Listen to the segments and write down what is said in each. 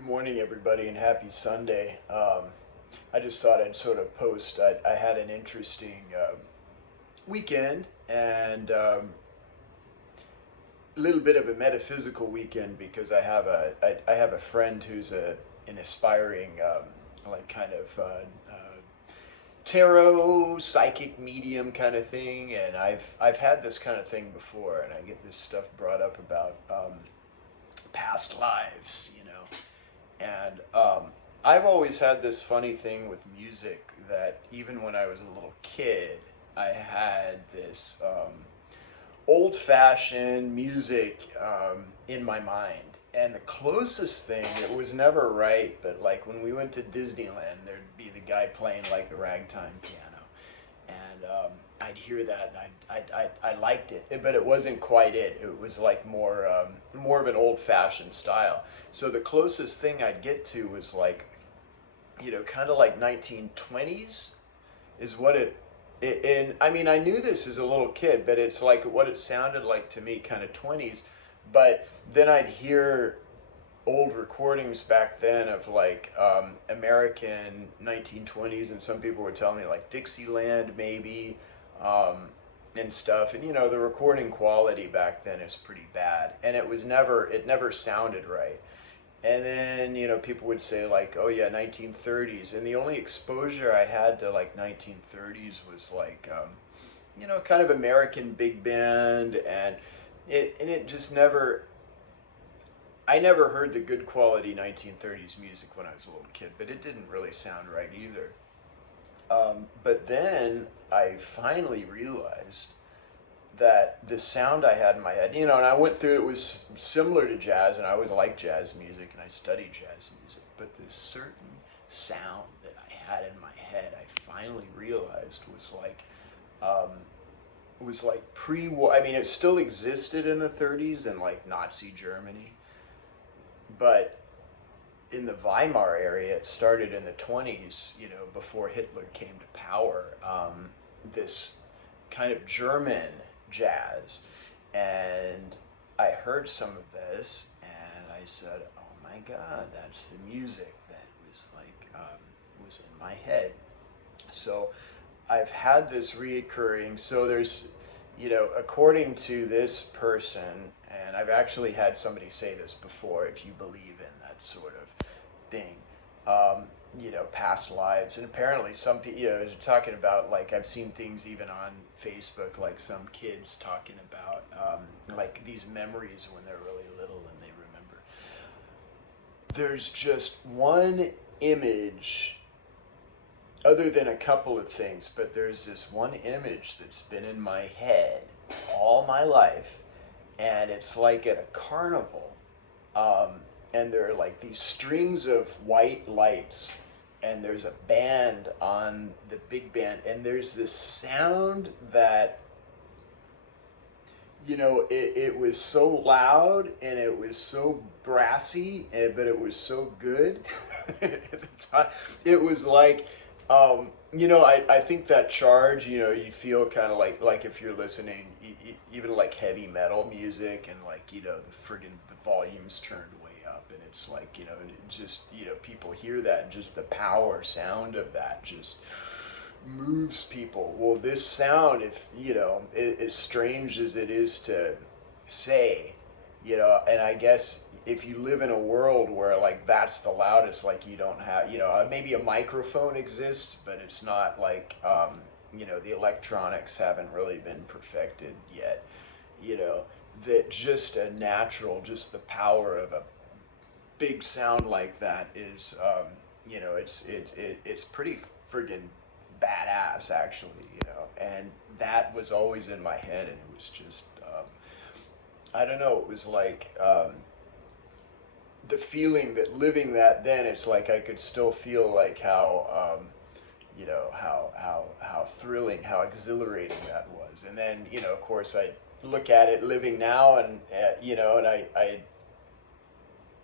Good morning, everybody, and happy Sunday. I just thought I'd sort of post. I had an interesting weekend and a little bit of a metaphysical weekend because I have a friend who's an aspiring like kind of tarot psychic medium kind of thing, and I've had this kind of thing before, and I get this stuff brought up about past lives, and I've always had this funny thing with music that even when I was a little kid, I had this old-fashioned music in my mind. And the closest thing, it was never right, but like when we went to Disneyland, there'd be the guy playing like the ragtime piano. And I'd hear that, and I liked it, but it wasn't quite it. It was like more of an old-fashioned style. So the closest thing I'd get to was like, kind of like 1920s is what and I mean, I knew this as a little kid, but it's like what it sounded like to me, kind of 20s. But then I'd hear old recordings back then of like American 1920s, and some people would tell me like Dixieland maybe, and stuff. And the recording quality back then is pretty bad, and it never sounded right. And then people would say like, oh yeah, 1930s, and the only exposure I had to like 1930s was like kind of American big band, and it just never. I never heard the good quality 1930s music when I was a little kid, but it didn't really sound right either. But then I finally realized that the sound I had in my head, and I went through it was similar to jazz, and I always liked jazz music, and I studied jazz music, but this certain sound that I had in my head, I finally realized um, was like pre-war. I mean, it still existed in the 30s in like Nazi Germany, but in the Weimar area, it started in the 20s, before Hitler came to power. This kind of German jazz, and I heard some of this, and I said, "Oh my God, that's the music that was like was in my head." So I've had this reoccurring. So there's, according to this person, and I've actually had somebody say this before, if you believe in that sort of thing, past lives. And apparently some people, they're talking about, like, I've seen things even on Facebook, like some kids talking about, like these memories when they're really little and they remember. There's just one image, other than a couple of things, but there's this one image that's been in my head all my life, and it's like at a carnival, and there are like these strings of white lights, and there's a band on the big band, and there's this sound that it was so loud and it was so brassy, but it was so good at the time. It was like, I think that charge, you feel kind of like if you're listening, even like heavy metal music, and like, the volume's turned way up, and it's like, people hear that, and just the power sound of that just moves people. Well, this sound, if as strange as it is to say, and I guess if you live in a world where like that's the loudest, like you don't have, maybe a microphone exists, but it's not like, the electronics haven't really been perfected yet, that just a natural, just the power of a big sound like that is, it's pretty friggin' badass, actually, and that was always in my head, and it was just, I don't know, it was like, the feeling that living that then, it's like I could still feel like how, how thrilling, how exhilarating that was. And then, of course, I look at it living now, and, and I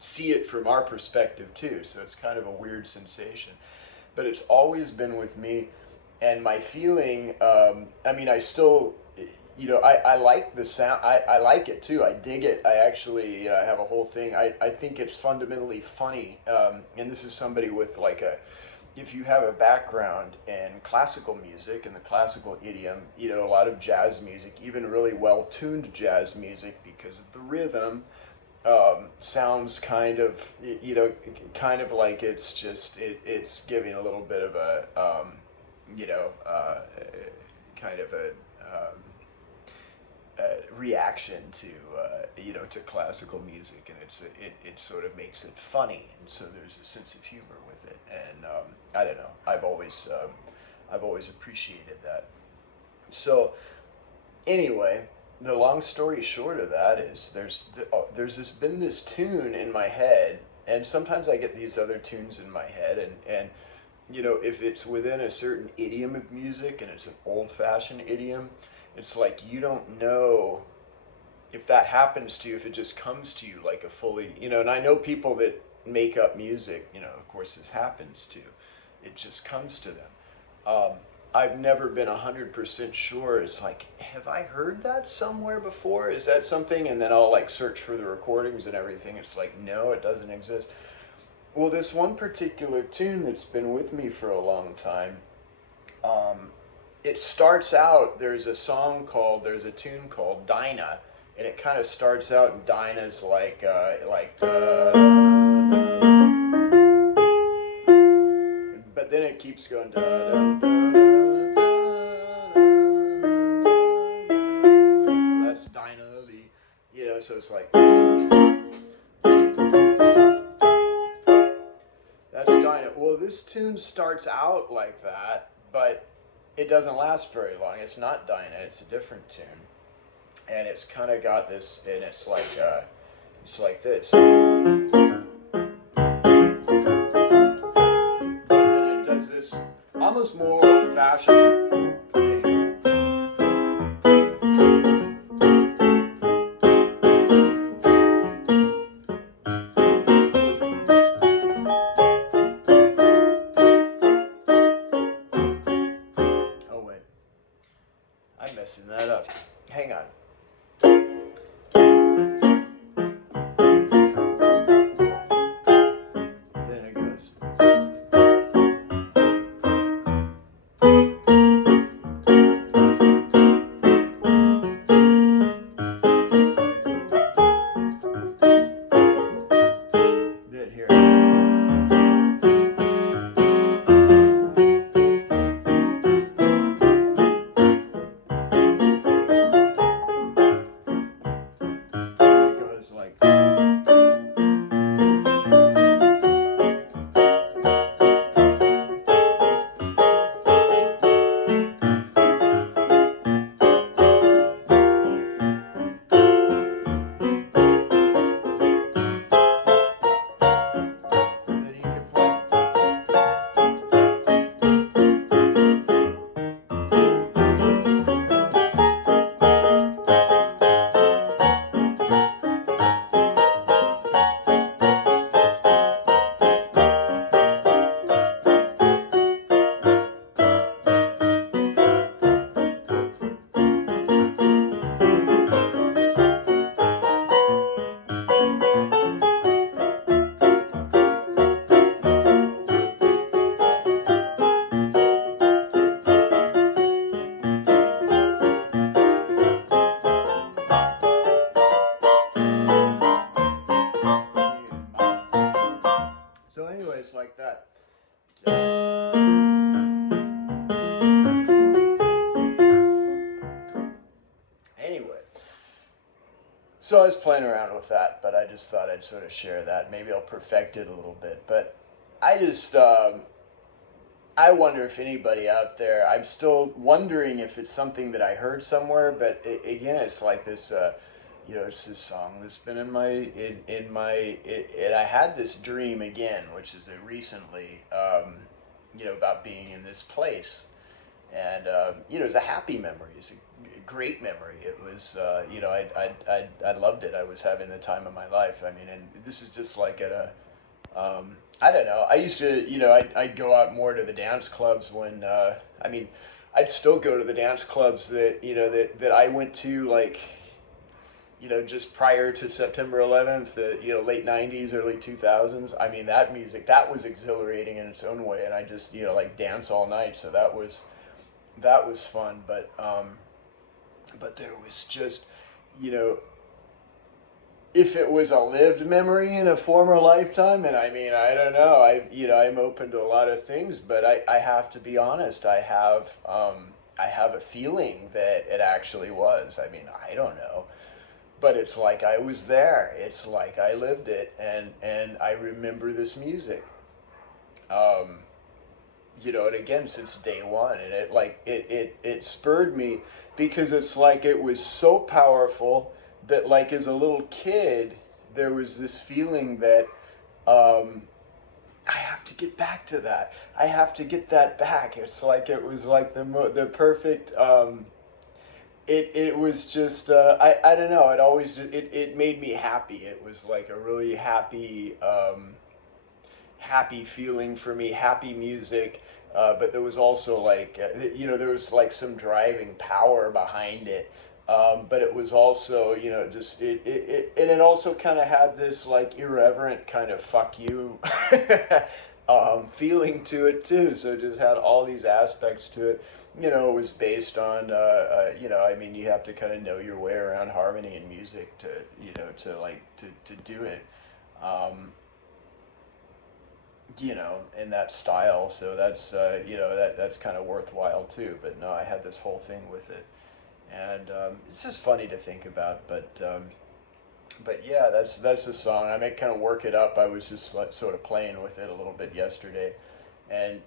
see it from our perspective too, so it's kind of a weird sensation. But it's always been with me, and my feeling, I mean, I still, I like the sound. I like it too. I dig it. I actually, I have a whole thing. I think it's fundamentally funny. And this is somebody with like if you have a background in classical music and the classical idiom, a lot of jazz music, even really well tuned jazz music, because of the rhythm, sounds kind of, kind of like it's giving a little bit of a, kind of a, reaction to to classical music, and it sort of makes it funny, and so there's a sense of humor with it, and I don't know. I've always appreciated that. So anyway, the long story short of that is there's been this tune in my head, and sometimes I get these other tunes in my head, and if it's within a certain idiom of music and it's an old-fashioned idiom, it's like you don't know if that happens to you, if it just comes to you like a fully, and I know people that make up music, of course this happens to, it just comes to them. I've never been 100% sure. It's like, have I heard that somewhere before? Is that something? And then I'll like search for the recordings and everything. It's like, no, it doesn't exist. Well, this one particular tune that's been with me for a long time, it starts out, there's a tune called Dinah, and it kind of starts out, and Dinah's but then it keeps going da, da, da, that's Dinah Lee, so it's like that's Dinah. Well, this tune starts out like that, but it doesn't last very long. It's not Dinah, it's a different tune. And it's kind of got this, and it's like this. And then it does this almost more old-fashioned. Oh wait, I'm messing that up. Hang on. Then it goes. Then here. It goes like. Then you can play. So anyways, like that. Anyway, so I was playing around with that, but I just thought I'd sort of share that. Maybe I'll perfect it a little bit, but I just I wonder if anybody out there. I'm still wondering if it's something that I heard somewhere, but again, it's like this. It's this song that's been and I had this dream again, which is recently, about being in this place, and it's a happy memory. It's a great memory. It was, I loved it. I was having the time of my life. I mean, and this is just like at a, I don't know. I used to, I'd go out more to the dance clubs when, I mean, I'd still go to the dance clubs that that I went to, like, just prior to September 11th, the late 90s, early 2000s. I mean, that music, that was exhilarating in its own way, and I just like dance all night. So that was fun. But there was just, you know, if it was a lived memory in a former lifetime, and I mean, I don't know, I'm open to a lot of things, but I have to be honest, I have a feeling that it actually was. I mean, I don't know, but it's like I was there. It's like I lived it, and I remember this music. Um, and again, since day one, and it spurred me, because it's like it was so powerful that, like, as a little kid, there was this feeling that, um, I have to get back to that. I have to get that back. It's like it was like the perfect. It was just, I don't know. It always it made me happy. It was like a really happy feeling for me, happy music. But there was also, like, there was like some driving power behind it. But it was also, just and it also kind of had this, like, irreverent kind of fuck you feeling to it too. So it just had all these aspects to it. It was based on, I mean, you have to kind of know your way around harmony and music to, to do it. Um, in that style. So that's, that's kind of worthwhile too. But no, I had this whole thing with it, and it's just funny to think about. But yeah, that's the song. I may kind of work it up. I was just, like, sort of playing with it a little bit yesterday, and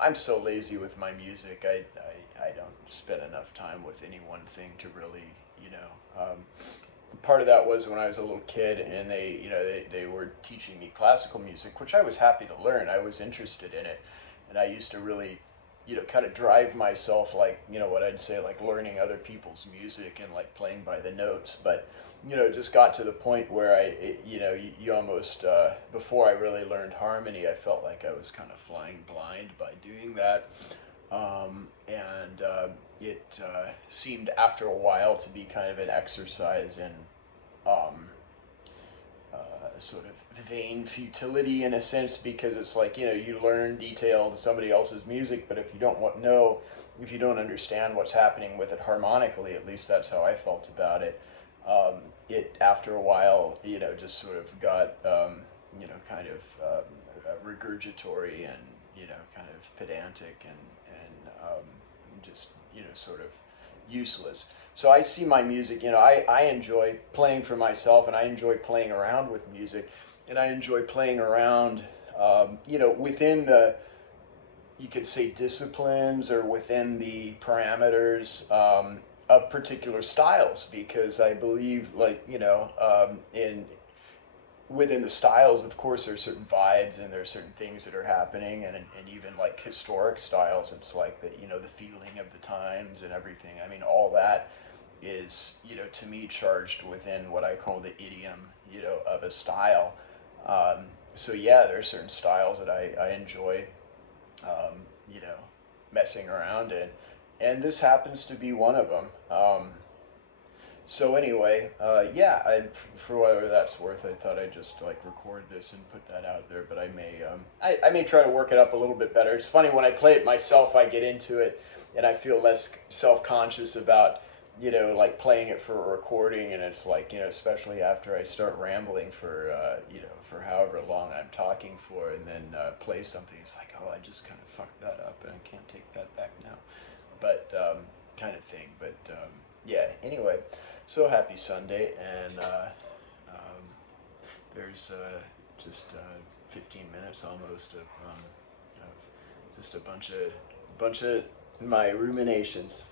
I'm so lazy with my music. I don't spend enough time with any one thing to really, you know. Part of that was when I was a little kid, and they were teaching me classical music, which I was happy to learn. I was interested in it, and I used to really, kind of drive myself, like, what I'd say, like, learning other people's music and, like, playing by the notes. But it just got to the point where you almost, before I really learned harmony, I felt like I was kind of flying blind by doing that. And it seemed after a while to be kind of an exercise in, um, sort of vain futility, in a sense, because it's like, you learn detailed somebody else's music, but if you don't understand what's happening with it harmonically, at least that's how I felt about it. It, after a while, just sort of got, kind of, regurgitory, and kind of pedantic, and just, sort of useless. So I see my music, I enjoy playing for myself, and I enjoy playing around with music, and I enjoy playing around, within the, you could say, disciplines, or within the parameters, of particular styles, because I believe, like, in within the styles, of course, there's certain vibes, and there's certain things that are happening, and even, like, historic styles. It's like the, the feeling of the times and everything. I mean, all that is, to me, charged within what I call the idiom, of a style. So yeah, there are certain styles that I enjoy, um, you know, messing around in, and this happens to be one of them. So anyway, yeah, for whatever that's worth, I thought I'd just, like, record this and put that out there. But I may try to work it up a little bit better. It's funny, when I play it myself, I get into it, and I feel less self-conscious about, like, playing it for a recording. And it's like, especially after I start rambling for, for however long I'm talking for, and then play something, it's like, oh, I just kind of fucked that up, and I can't take that back now. But kind of thing. But yeah. Anyway. So happy Sunday, and there's just 15 minutes almost of just a bunch of my ruminations.